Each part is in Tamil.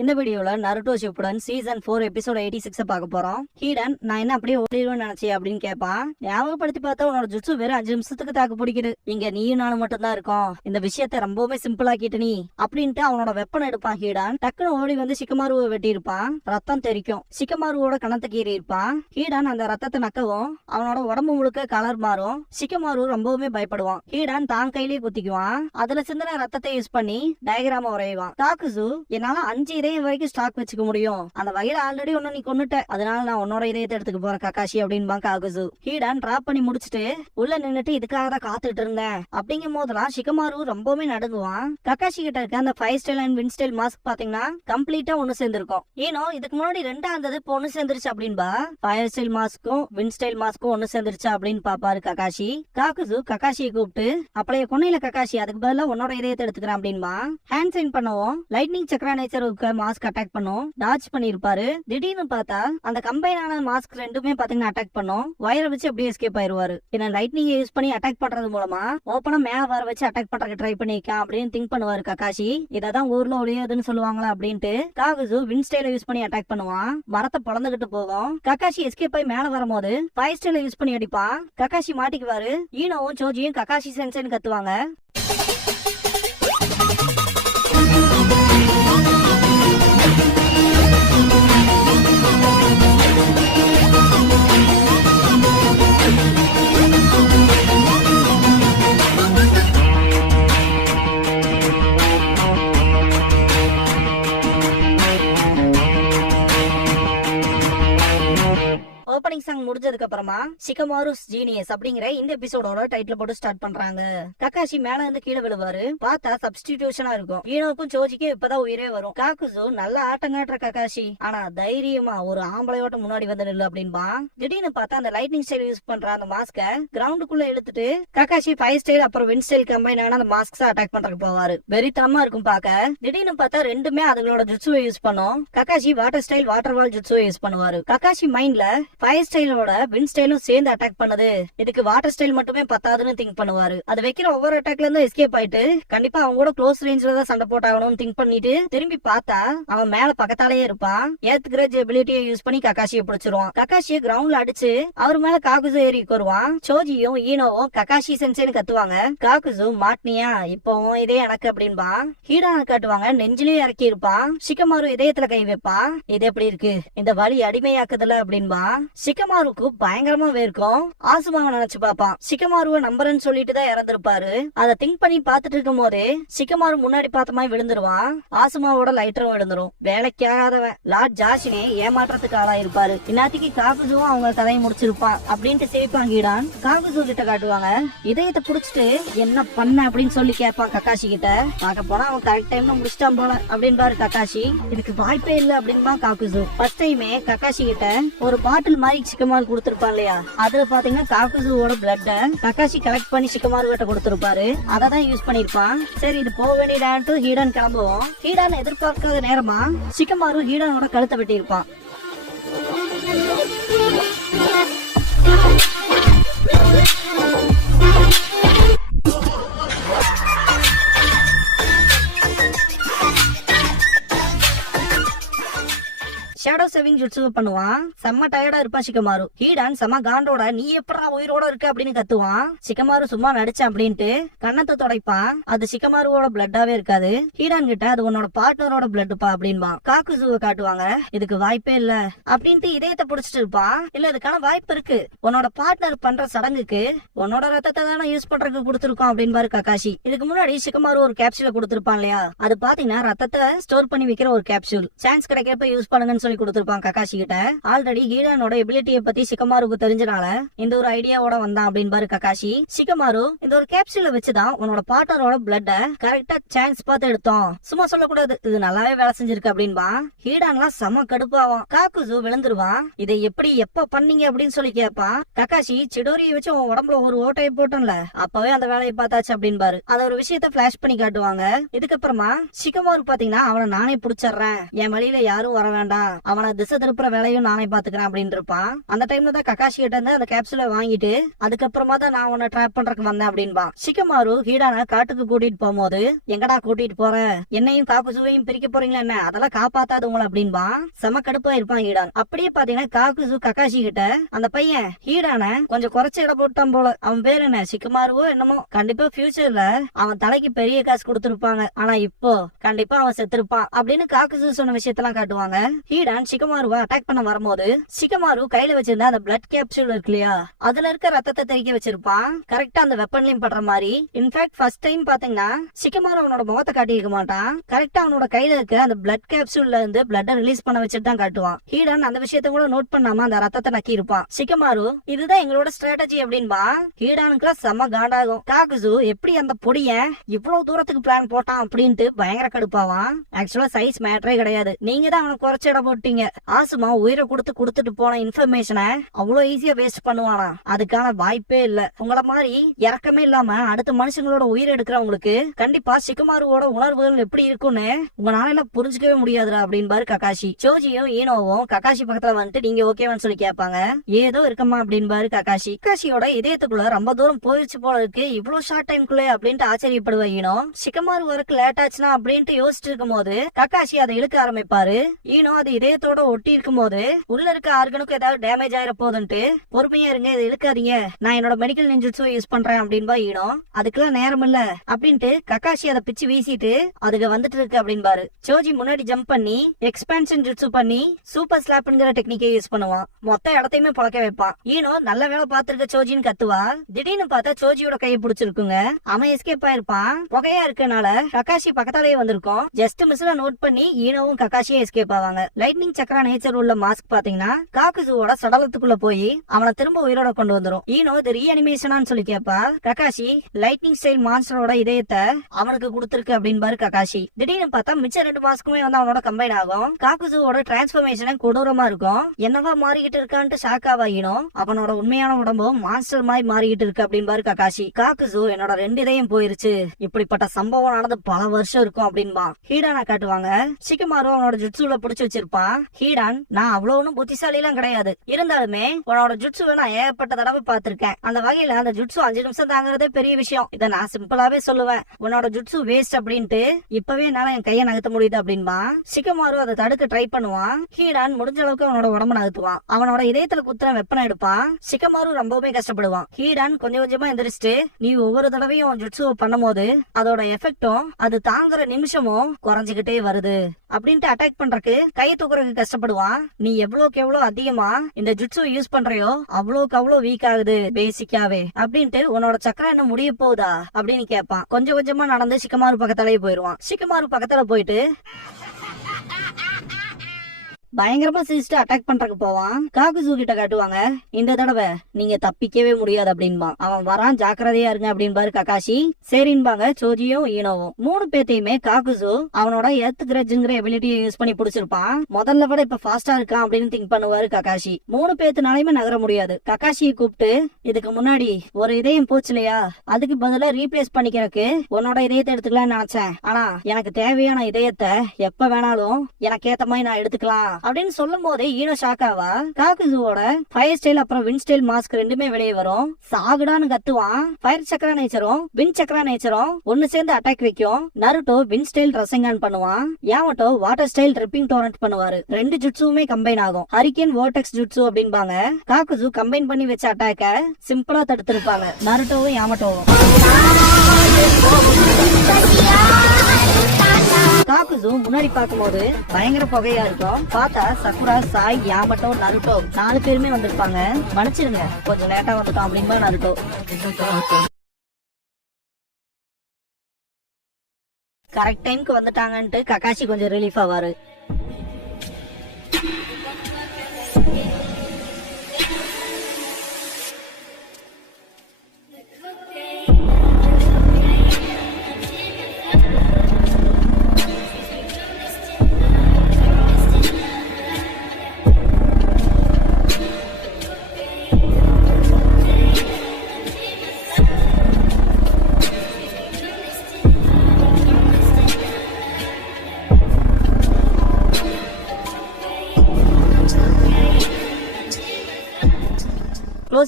இந்த வீடியோல நருட்டோ ஷிப்புடன் சீசன் 4 எபிசோட் 86 பார்க்க போறோம். ஹீடன் நான் என்ன அப்படியே ஓடிடுவேன்னு நினைச்சேன் அப்படின்னு கேட்பான். ஞாபகப்படுத்தி பார்த்தா உன்னோட ஜுட்சு வெறும் 5 நிமிஷத்துக்கு தாக்கு பிடிக்குது. இங்க நீயும் நானும் மட்டும் தான் இருக்கோம். இந்த விஷயத்த ரொம்பவுமே சிம்பிள் ஆக்கிட்டு நீ அப்படின்ட்டு அவனோட வெப்பன் எடுப்பான். ஹீடன் டக்குன்னு ஓடி வந்து சிக்கமாருவை வெட்டி இருப்பான். ரத்தம் தெரிக்கும். சிக்கமாருவோட கணத்தை கீறி இருப்பான். ஹீடன் அந்த ரத்தத்தை நக்கவும் அவனோட உடம்பு முழுக்க கலர் மாறும். சிக்கமாரு ரொம்பவுமே பயப்படுவான். ஹீடன் தான் கையிலேயே குத்திக்குவான். அதுல சிந்தின ரத்தத்தை யூஸ் பண்ணி டயக்ராம வரைவான். காக்குசு என்னால 5 இதயம் வரைக்கும் ஸ்டாக் வச்சுக்க முடியும். அந்த வகையில ஆல்ரெடி ஒன்னு நீ கொன்னுட்ட, அதனால நான் உன்னோட இதயத்தை எடுத்துக்க போறேன் கக்காஷி அப்படின்பா காகுசு. ஹீடன் டிராப் பண்ணி முடிச்சுட்டு உள்ள நின்னுட்டு இதுக்காக தான் காத்துட்டு இருந்தேன் அப்படிங்கும் போதெல்லாம் ஷிகமாரு ரொம்பவே நடுங்குவான். கக்காஷி கிட்ட இருக்க அந்த 5 style and win style mask பாத்தீங்கன்னா கம்ப்ளீட்டா ஒண்ணு சேர்ந்திருக்கும். ஏனோ இதுக்கு முன்னாடி 2 இருந்தது இப்போ ஒண்ணு சேர்ந்துருச்சு அப்படின்பா. 5 ஸ்டைல் மாஸ்க்கும் வின் ஸ்டைல் மாஸ்க்கும் ஒண்ணு சேர்ந்துருச்சு அப்படின்னு பாப்பாரு கக்காஷி. காகுசு கக்காஷியை கூப்பிட்டு அப்படியே கொன்னையில கக்காஷி அதுக்கு பதிலா உன்னோட இதயத்தை எடுத்துக்கிறேன் அப்படின்பா. ஹேண்ட் சைன் பண்ணவும் லைட்னிங் சக்ரா நேச்சருக்கு மாஸ்க் அட்டாக் பண்ணும். டாச் பண்ணிருப்பாரு. திடீர்னு பார்த்தா அந்த கம்பைனான மாஸ்க் ரெண்டுமே பாத்தீங்கன்னா அட்டாக் பண்ணும். வயரை வச்சு அப்படியே எஸ்கேப் ஆயிருவாரு. ஏன்னா லைட்னிங் யூஸ் பண்ணி அட்டாக் பண்றது மூலமா ஓப்பனா மேல வர வச்சு அட்டாக் பண்றதுக்கு ட்ரை பண்ணிருக்கேன் அப்படின்னு திங்க் பண்ணுவாரு கக்காஷி. இததான் ஊர்ல ஒளியாதுன்னு சொல்லுவாங்களா அப்படின்ட்டு காகுசு வின் ஸ்டைல யூஸ் பண்ணி அட்டாக் பண்ணுவான். மரத்தை பொழந்துகிட்டு போகும். கக்காஷி எஸ்கேப் ஆகி மேல வரும்போது 5 ஸ்டைல யூஸ் பண்ணி அடிப்பான். கக்காஷி மாட்டிக்குவாரு. ஈனோவும் சோஜியும் கக்காஷி சென்சேன்னு கத்துவாங்க. ஓப்பனிங் சாங் முடிஞ்சதுக்கு அப்புறமா ஷிகமாருஸ் ஜீனியஸ் அப்படிங்கிற இந்த எபிசோடோட டைட்டில் போட்டு ஸ்டார்ட் பண்றாங்க. கக்காஷி மேல இருந்து கீழே விழுவாரு. பார்த்தா சப்ஸ்டிடியூஷனா இருக்கும். ஈனோக்கும் சோஜிக்கும் இப்பதான் உயிரே வரும். காக்குசு நல்ல ஆட்டங்காட்டுற கக்காஷி, ஆனா தைரியமா ஒரு ஆம்பளையோட்ட முன்னாடி வந்து நில்லு அப்படின்பா. திடீர்னு பார்த்தா அந்த லைட்னிங் ஸ்டைல் யூஸ் பண்ற அந்த மாஸ்க கிரவுண்டுக்குள்ள இழுத்துட்டு கக்காஷி 5 ஸ்டைல் அப்புறம் வின் ஸ்டைல் கம்பைன் ஆன அந்த மாஸ்க் அட்டாக் பண்றதுக்கு போவாரு. வெறித்தனமா இருக்கும் பாக்க. திடீர்னு பார்த்தா ரெண்டுமே அதுகளோட ஜுட்சுவை யூஸ் பண்ணும். கக்காஷி வாட்டர் ஸ்டைல் வாட்டர் வால் ஜுட்சுவை யூஸ் பண்ணுவாரு. கக்காஷி மைண்ட்ல 5 ஸ்டைலோட வின் ஸ்டைலும் சேர்ந்து அட்டாக் பண்ணது, இதுக்கு வாட்டர் ஸ்டைல் மட்டுமே பத்தாதுன்னு திங்க் பண்ணுவாரு. அது வைக்கிற ஒவ்வொரு அட்டாக்ல இருந்து எஸ்கேப் ஆயிட்டு கண்டிப்பா அவங்க கூட க்ளோஸ் ரேஞ்ச்ல தான் சண்டை போட்டாகணும்னு திங்க் பண்ணிட்டு திரும்பி பார்த்தா அவன் மேல பக்கத்தாலேயே இருப்பான். ஏத் கிரேஜ் எபிலிட்டியை யூஸ் பண்ணி கக்காஷியை பிடிச்சிருவான். கக்காஷியை கிரவுண்ட்ல அடிச்சு அவர் மேல காகுசு ஏறி வருவான். சோஜியும் ஈனோவும் கக்காஷி சென்சேன்னு கத்துவாங்க. காகுசு மாட்னியா இப்பவும் இதே எனக்கு அப்படின்பா. ஹீடான காட்டுவாங்க. நெஞ்சிலேயே இறக்கி இருப்பான். ஷிகமாரு இதயத்துல கை வைப்பான். இது எப்படி இருக்கு, இந்த வலி அடிமையாக்குதுல அப்படின்பா. ஷிகமாருக்கு பயங்கரமா வேர்க்கும். ஆசுமாவை நினைச்சு பாப்பான். ஷிகமாருவை நம்புறேன்னு சொல்லிட்டு தான் இறந்திருப்பாரு. அதை திங்க் பண்ணி பாத்துட்டு இருக்கும் போதே ஷிகமாரு முன்னாடி பார்த்த மாதிரி விழுந்துருவான். ஆசுமாவோட லைட்டரும் விழுந்துரும். வேலைக்காகாதவன் லார்ட் ஜாஷினே ஏமாற்றத்துக்கு ஆளாயிருப்பாரு. இந்நாத்திக்கு காகுசுவும் அவங்க கதையை முடிச்சிருப்பான் அப்படின்ட்டு சிரிப்பாங்க. ஈடான் காகுசு கிட்ட காட்டுவாங்க. இதயத்தை புடிச்சிட்டு என்ன பண்ண அப்படின்னு சொல்லி கேட்பான் கக்காஷி கிட்ட. பார்க்க போனா அவன் கரெக்ட் டைம்ல முடிச்சிட்டான் போல அப்படின்பாரு கக்காஷி. இதுக்கு வாய்ப்பே இல்ல அப்படின்பா காகுசு. ஃபர்ஸ்ட் டைமே கக்காஷி கிட்ட ஒரு பாட்டில் மாதிரி ஷிகமாரு கொடுத்திருப்பான் இல்லையா, அதுல பாத்தீங்கன்னா காகுசுவோட பிளட்ட கக்காஷி கலெக்ட் பண்ணி ஷிகமாரு கிட்ட கொடுத்திருப்பாரு. அததான் யூஸ் பண்ணிருப்பான். சரி இது போக வேண்டியதான்ட்டு ஹீடன் கிளம்புவோம். ஹீடான் எதிர்பார்க்காத நேரமா ஷிகமாரு ஹீடானோட கழுத்தை வெட்டி இருப்பான். ஷேடோ சேவிங் ஜுட்சு பண்ணுவான். செம்ம டயர்டா இருப்பா ஷிகமாரு. ஹீடான் செம்ம காண்டோட நீ எப்படா உயிரோட இருக்க அப்படின்னு கத்துவான். ஷிகமாரு சும்மா நடிச்சான் அப்படின்ட்டு கண்ணத்தை துடைப்பான். அது ஷிகமாருவோட பிளட்டாவே இருக்காது. ஹீடான் கிட்ட அது உன்னோட பார்ட்னரோட பிளட்பா அப்படின்பா. காக்குசுவை காட்டுவாங்க. இதுக்கு வாய்ப்பே இல்ல அப்படின்ட்டு இதயத்தை புடிச்சிட்டு இருப்பான். இல்ல இதுக்கான வாய்ப்பு இருக்கு. உன்னோட பார்ட்னர் பண்ற சடங்குக்கு உன்னோட ரத்தத்தை தானே யூஸ் பண்றதுக்கு கொடுத்துருக்கோம் அப்படின்பாரு கக்காஷி. இதுக்கு முன்னாடி ஷிகமாரு ஒரு கேப்சூல கொடுத்திருப்பான் இல்லையா, அது பாத்தீங்கன்னா ரத்தத்தை ஸ்டோர் பண்ணி வைக்கிற ஒரு கேப்சூல். சான்ஸ் கிடைக்கிறப்ப யூஸ் பண்ணுங்கன்னு சொல்லி கொடுத்திருப்பான் கக்காஷி கிட்ட. ஆல்ரெடி ஹீடானோட எபிலிட்டியை பத்தி ஷிகமாருக்கு தெரிஞ்சனால இந்த ஒரு ஐடியாவோட வந்தான் அப்படின்பாரு கக்காஷி. ஷிகமாரு இந்த ஒரு கேப்சூல வச்சுதான் உன்னோட பார்ட்னரோட பிளட்ட கரெக்டா சான்ஸ் பார்த்து எடுத்தோம், சும்மா சொல்லக்கூடாது, இது நல்லாவே வேலை செஞ்சிருக்கு அப்படின்பா. ஹீடான்லாம் செம கடுப்பாவான். காக்குசு விழுந்துருவான். இதை எப்படி எப்ப பண்ணீங்க அப்படின்னு சொல்லி கேட்பான். கக்காஷி சிடோரியை வச்சு உன் உடம்புல ஒரு ஓட்டையை போட்டோம்ல, அப்பவே அந்த வேலையை பார்த்தாச்சு அப்படின்பாரு. அத ஒரு விஷயத்த பிளாஷ் பண்ணி காட்டுவாங்க. இதுக்கப்புறமா ஷிகமாரு பாத்தீங்கன்னா அவனை நானே புடிச்சிடுறேன், என் வழியில யாரும் வர வேண்டாம், அவனை திசை திருப்புற வேலையும் நானே பாத்துக்கிறேன் அப்படின்னு இருப்பான். அந்த டைம்ல தான் ககாஷி கிட்ட இருந்து அந்த கேப்சூலை வாங்கிட்டு அதுக்கப்புறமா தான் நான் உன்னை ட்ராப் பண்றதுக்கு வந்தேன் அப்படின்பா. ஷிகமாரு ஹீடான காட்டுக்கு கூட்டிட்டு போகும்போது எங்கடா கூட்டிட்டு போற, என்னையும் காக்குசுவையும் பிரிக்க போறீங்களா என்ன, அதெல்லாம் காப்பாத்தாது உங்களை அப்படின்பா. செம கடுப்பா இருப்பான் ஹீடான். அப்படியே பாத்தீங்கன்னா காக்குசு ககாஷி கிட்ட அந்த பையன் ஹீடான கொஞ்சம் குறைச்சு இட போட்டான் போல. அவன் பேர் என்ன, ஷிகமாருவோ என்னமோ. கண்டிப்பா ஃபியூச்சர்ல அவன் தலைக்கு பெரிய காசு கொடுத்திருப்பாங்க, ஆனா இப்போ கண்டிப்பா அவன் செத்துருப்பான் அப்படின்னு காக்குசு சொன்ன விஷயத்தெல்லாம் காட்டுவாங்க. ஹீடான் ஷிகமாருவை அட்டாக் பண்ண வரும்போது ஷிகமாரு கையில வச்சிருந்த அந்த பிளட் கேப்சூல் இருக்கு இல்லையா, அதுல இருக்க ரத்தத்தை தெறிக்க வச்சிருப்பான். கரெக்டா அந்த வெப்பன்லயும் படுற மாதிரி. இன்ஃபேக்ட் ஃபர்ஸ்ட் டைம் பாத்தீங்கன்னா ஷிகமாரு அவனோட முகத்தை காட்டி இருக்க மாட்டான். கரெக்டா அவனோட கையில இருக்க அந்த பிளட் கேப்சூல்ல இருந்து பிளட்ட ரிலீஸ் பண்ண வச்சுட்டு தான் காட்டுவான். ஹீடான் அந்த விஷயத்த கூட நோட் பண்ணாம அந்த ரத்தத்தை நக்கி இருப்பான். ஷிகமாரு இதுதான் எங்களோட ஸ்ட்ராட்டஜி அப்படின்பா. ஹீடானுக்கு செம காண்டாகும். காக்குசு எப்படி அந்த பொடிய இவ்வளவு தூரத்துக்கு பிளான் போட்டான் அப்படின்ட்டு பயங்கர கடுப்பாவான். ஆக்சுவலா சைஸ் மேட்டரே கிடையாது, நீங்க தான் அவனை குறைச்சு இட போட்டீங்க. ஆசுமா உயிரை கொடுத்துட்டு போன இன்ஃபர்மேஷனை அவ்வளவு ஈஸியா வேஸ்ட் பண்ணுவானா, அதுக்கான வாய்ப்பே இல்ல. உங்கள மாதிரி இறக்கமே இல்லாம அடுத்த மனுஷங்களோட உயிர் எடுக்கிறவங்களுக்கு கண்டிப்பா ஷிகமாருவோட உணர்வுகள் எப்படி இருக்கும்னு உங்களால புரிஞ்சுக்கவே முடியாதுடா அப்படின்பாரு ககாஷி. சோஜியும் ஈனோவும் ககாஷி பக்கத்துல வந்துட்டு நீங்க ஓகேவான்னு சொல்லி கேட்பாங்க. ஏதோ இருக்கமா அப்படின்பாரு ககாஷி. ககாஷியோட இதயத்துக்குள்ள ரொம்ப தூரம் போயிடுச்சு போல இருக்கு இவ்வளவு ஷார்ட் டைம்குள்ள அப்படின்ட்டு ஆச்சரியப்படுவா ஈனோ. ஷிகமாரு வரக்கு லேட் ஆச்சுன்னா அப்படின்ட்டு யோசிச்சுட்டு இருக்கும் போது ககாஷி அதை இழுக்க ஆரம்பிப்பாரு. ஈனோ அது இதயத்தோட ஒட்டி இருக்கும் போது உள்ள இருக்க ஆர்கனுக்கு ஏதாவது டேமேஜ் ஆயிர போதுன்ட்டு பொறுமையா இருங்க, இதை இழுக்காதீங்க, நான் என்னோட மெடிக்கல் நிஞ்சுட்ஸு யூஸ் பண்றேன் அப்படின்பா ஈனோ. அதுக்கெல்லாம் நேரம் இல்ல அப்படின்ட்டு ககாஷி அதை பிச்சு வீசிட்டு அதுக்கு வந்துட்டு இருக்கு அப்படின்பாரு. சோஜி முன்னாடி ஜம்ப் பண்ணி எக்ஸ்பான்ஷன் ஜுட்ஸு பண்ணி சூப்பர் ஸ்லாப்ங்கிற டெக்னிக்கை யூஸ் பண்ணுவான். மொத்த இடத்தையுமே பழக்க வைப்பான். ஈனோ நல்ல வேலை பாத்துருக்க சோஜின்னு கத்துவா. திடீர்னு பார்த்தா சோஜியோட கையை பிடிச்சிருக்குங்க. அவன் எஸ்கேப் ஆயிருப்பான். புகையா இருக்கனால ககாஷி பக்கத்தாலேயே வந்திருக்கும். ஜஸ்ட் மிஸ்ல நோட் பண்ணி ஈனோவும் ககாஷியும் எஸ்கேப் ஆவாங்க. லைட்னிங் சக்கரா நேச்சர் உள்ள மாஸ்க் பாத்தீங்கன்னா காக்குசுவோட சடலத்துக்குள்ள போய் அவனை திரும்ப உயிரோட கொண்டு வந்துரும். ஈனோ இது ரீஅனிமேஷனான்னு சொல்லி கேப்பா. ககாஷி லைட்னிங் ஸ்டைல் மான்ஸ்டரோட இதயத்தை அவனுக்கு கொடுத்திருக்கு அப்படின்பாரு ககாஷி. திடீர்னு பார்த்தா மிச்ச 2 மாஸ்க்குமே வந்து அவனோட கம்பைன் ஆகும். காக்குசுவோட டிரான்ஸ்பர்மேஷன் கொடூரமா இருக்கும். என்னவா மாறிக்கிட்டு இருக்கான்ட்டு ஷாக் ஆவா ஈனோ. அவனோட உண்மையான உடம்பும் மான்ஸ்டர் மாதிரி மாறிக்கிட்டு இருக்கு அப்படின்பாரு ககாஷி. காக்குசு என்னோட 2 இதயம் போயிருச்சு, இப்படிப்பட்ட சம்பவம் நடந்து பல வருஷம் இருக்கும் அப்படின்பா. ஹீடான காட்டுவாங்க. ஷிகமாரு அவனோட ஜுட்சுல புடிச்சு வச்சிருப்பான். ஹீடான் நான் அவ்வளவு ஒன்னும் புத்திசாலி எல்லாம் கிடையாது, இருந்தாலுமே உன்னோட ஜுட்சுவை நான் ஏகப்பட்ட தடவை பார்த்திருக்கேன். அந்த வகையில அந்த ஜுட்சு 5 நிமிஷம் தாங்கிறதே பெரிய விஷயம். இதை நான் சிம்பிளாவே சொல்லுவேன், உன்னோட ஜுட்சு வேஸ்ட் அப்படின்ட்டு இப்பவே என்னால என் கையை நகர்த்த முடியுது அப்படின்பா. ஷிகமாரு அதை தடுக்க ட்ரை பண்ணுவான். ஹீடான் முடிஞ்ச அளவுக்கு அவனோட உடம்பு நகர்த்துவான். அவனோட இதயத்துல குத்துற வெப்பனை எடுப்பான். ஷிகமாரு ரொம்பவுமே கஷ்டப்படுவான். ஹீடான் கொஞ்சம் கொஞ்சமா எந்திரிச்சிட்டு நீ ஒவ்வொரு தடவையும் ஜுட்சுவை பண்ணும் போது அதோட எஃபெக்டும் அது தாங்குற நிமிஷமும் குறைஞ்சுகிட்டே வருது அப்படின்ட்டு அட்டாக் பண்றதுக்கு கை தூக்குறதுக்கு கஷ்டப்படுவான். நீ எவ்வளவுக்கு எவ்வளவு அதிகமா இந்த ஜுட்சுவை யூஸ் பண்றியோ அவ்வளவுக்கு அவ்வளவு வீக் ஆகுது பேசிக்காவே அப்படின்ட்டு உன்னோட சக்கரம் என்ன முடிய போகுதா அப்படின்னு கேட்பான். கொஞ்சம் கொஞ்சமா நடந்து ஷிகமாரு பக்கத்தாலே போயிருவான். ஷிகமாரு பக்கத்துல போயிட்டு பயங்கரமா சிரிச்சுட்டு அட்டாக் பண்றதுக்கு போவான். காக்குசு கிட்ட காட்டுவாங்க. இந்த தடவை நீங்க தப்பிக்கவே முடியாது அப்படின்பா. அவன் வரான், ஜாக்கிரதையா இருங்க அப்படின்பாரு ககாஷி. சரின்பாங்க சோஜியும் ஈனோவும். 3 பேத்தையுமே காக்குசு அவனோட எர்த் கிரட்ஜ்ங்கிற எபிலிட்டியை யூஸ் பண்ணி புடிச்சிருப்பான். முதல்ல விட இப்ப ஃபாஸ்டா இருக்கான் அப்படின்னு திங்க் பண்ணுவாரு ககாஷி. 3 பேத்துனாலையுமே நகர முடியாது. ககாஷியை கூப்பிட்டு இதுக்கு முன்னாடி ஒரு இதயம் போச்சு இல்லையா, அதுக்கு பதிலா ரீப்ளேஸ் பண்ணிக்கிறதுக்கு உன்னோட இதயத்தை எடுத்துக்கலாம்னு நினைச்சேன், ஆனா எனக்கு தேவையான இதயத்தை எப்ப வேணாலும் எனக்கு ஏத்த மாதிரி நான் எடுத்துக்கலாம் அப்படின்னு சொல்லும் போதே ஈனோ ஷாக்காவா. காக்குசுவோட ஃபயர் ஸ்டைல் அப்புறம் வின் ஸ்டைல் மாஸ்க் 2மே வெளியே வரும். சாகுடான்னு கத்துவான். ஃபயர் சக்கரா நேச்சரும் வின் சக்கரா நேச்சரும் ஒன்னு சேர்ந்து அட்டாக் வைக்கும். நருட்டோ வின் ஸ்டைல் ரசங்கான் பண்ணுவான். Yamato water style tripping Torrent பண்ணுவாரு. 2 ஜுட்சுமே கம்பைன் ஆகும். ஹரிகேன் வோர்டெக்ஸ் ஜுட்சு அப்படின்பாங்க. காக்குசு கம்பைன் பண்ணி வச்ச அட்டாக்க சிம்பிளா தடுத்திருப்பாங்க நருட்டோவும் யாமட்டோவும். காக்குசு முன்னாடி பார்க்கும்போது பயங்கர புகையா இருக்கும். பார்த்தா சக்குரா, சாய், யாமட்டோ, நருட்டோ 4 பேருமே வந்திருப்பாங்க. மன்னிச்சிருங்க கொஞ்சம் லேட்டா வந்துட்டோம் அப்படின்பா நருட்டோ. கரெக்ட் டைம்க்கு வந்துட்டாங்கன்ட்டு ககாஷி கொஞ்சம் ரிலீஃப் ஆவாரு.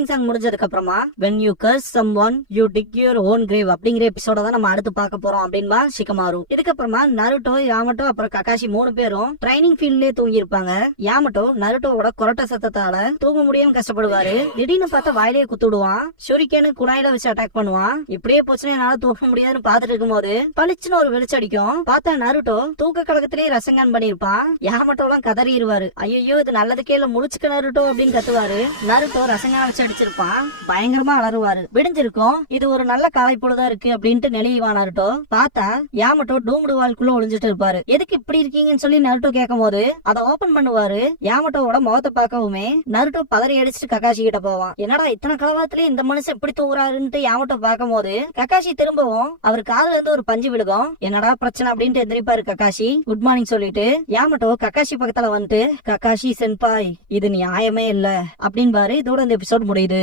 க்ளோசிங் சாங் முடிஞ்சதுக்கு அப்புறமா when you curse someone you dig your own grave அப்படிங்கிற எபிசோட தான் நம்ம அடுத்து பார்க்க போறோம் அப்படின்பா ஷிகமாரு. இதுக்கப்புறமா நருட்டோ, யாமட்டோ அப்புறம் ககாஷி 3 பேரும் ட்ரைனிங் ஃபீல்ட்லயே தூங்கி இருப்பாங்க. யாமட்டோ நருட்டோவோட கொரட்ட சத்தத்தால தூங்க முடியாம கஷ்டப்படுவாரு. திடீர்னு பார்த்தா வாயிலே குத்துடுவான். ஷூரிகேனு குனாயில வச்சு அட்டாக் பண்ணுவான். இப்படியே போச்சுன்னா என்னால தூங்க முடியாதுன்னு பாத்துட்டு இருக்கும்போது பளிச்சுன்னு ஒரு வெளிச்சடிக்கும். பார்த்தா நருட்டோ தூக்க கழகத்திலேயே ரசங்கான் பண்ணிருப்பான். யாமட்டோ எல்லாம் கதறிடுவாரு. ஐயோ இது நல்லதுக்கே இல்ல, முழிச்சுக்க நருட்டோ அப்படின்னு கத்துவாரு. நருட்டோ ரசங்கான வச்சு அடிச்சிருப்பான். பயங்கரமா அலறுவாரு. விடிஞ்சிருக்கும். இது ஒரு நல்ல காலை பொழுதா இருக்கு அப்படின்ட்டு நெளிவா நருட்டோ. பார்த்தா யாமட்டோ டூம்டு வால்குள்ள ஒளிஞ்சிட்டு இருப்பாரு. எதுக்கு இப்படி இருக்கீங்கன்னு சொல்லி நருட்டோ கேட்கும் போது அதை ஓபன் பண்ணுவாரு. யாமட்டோவோட முகத்தை பார்க்கவுமே நருட்டோ பதறி அடிச்சுட்டு ககாஷி கிட்ட போவான். என்னடா இத்தனை காலத்துல இந்த மனுஷன் எப்படி தூங்குறாருன்ட்டு யாமட்டோ பார்க்கும் போது ககாஷி திரும்பவும் அவர் காதுல இருந்து ஒரு பஞ்சு விழுகும். என்னடா பிரச்சனை அப்படின்ட்டு எந்திரிப்பாரு ககாஷி. குட் மார்னிங் சொல்லிட்டு யாமட்டோ ககாஷி பக்கத்துல வந்துட்டு ககாஷி சென்பாய் இது நியாயமே இல்ல அப்படின்னு பாரு. இதோட இந்த எபிசோட் முடியுது.